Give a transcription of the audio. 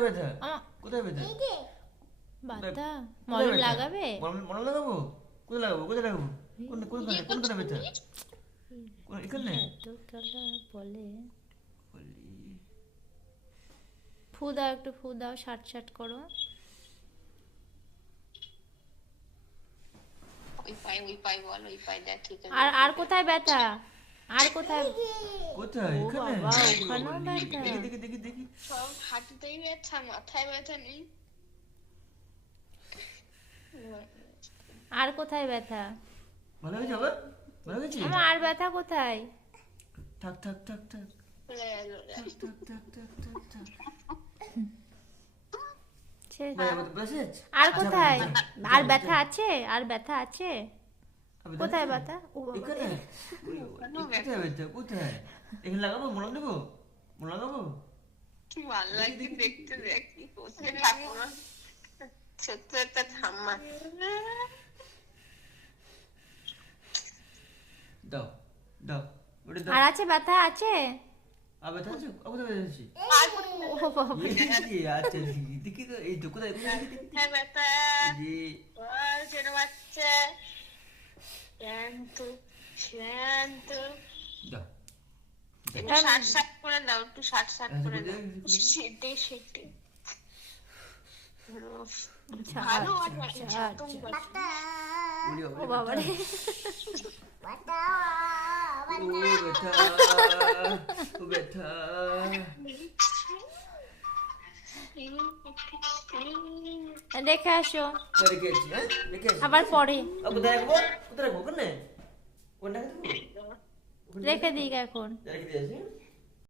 ব্যথা? কোথায় ব্যথা? বাতা মলম লাগাবে? মলম লাগাবো? কোথায় লাগাবো? কোথায় লাগাবো? কোনখানে ব্যথা? এখানে? এত কালা বলে। বলি, ফু দাও, একটু ফু দাও, শাট করো। ওই পাই বল, ওই পাই দেখ ঠিক আছে। আর আর কোথায় ব্যথা? আর কোথায়? কোথায়? ও এখানে? বাবা, ওখানেও ব্যথা? দেখি। সব হাঁটুতেই ব্যথা, মাথায় ব্যথা নেই। আর কোথায় ব্যথা? ভালো হয়েছে আবার? ভালো হয়েছে? আমার আর ব্যথা কোথায়? থাক। চলে গেল। ছেড়ে ভাই দাও। আমাদের মেসেজ? আর কোথায়? আর ব্যথা আছে? আর ব্যথা আছে? কোথায় ব্যথা? ও বাবা এখানে? রে। কোথায় ব্যথা? কোথায়? এখানে লাগাবো? মলম দেবো? মলম লাগাবো? কি ভালো লাগছে দেখতে, দেখ কি করছে ঠাকুমা। ছোট্ট একটা ঠাম্মা। দাও ওটা দাও। আর আছে ব্যথা আছে? আর ব্যথা আছে? কোথায় ব্যথা আছে? ও বাবা রে। আচ্ছা দেখি তো, এই তো কোথায় দেখি। হ্যাঁ ব্যথা। এই যে, বল ছোট বাচ্চা। শান্ত। দাও। একটু শাট করে দাও, একটু শাট করে দাও। সেটে ভালো আছে একদম। ও বাবা রে। ও ব্যথা। রেখে আসো, রেখে আছি, হ্যাঁ? রেখে আছি। আবার পরে কোথায় রাখবো? কোথায় রাখবো? ওখানে? কোনটা রাখবো? রেখে দিই এখন। রেখে দিয়ে আসি।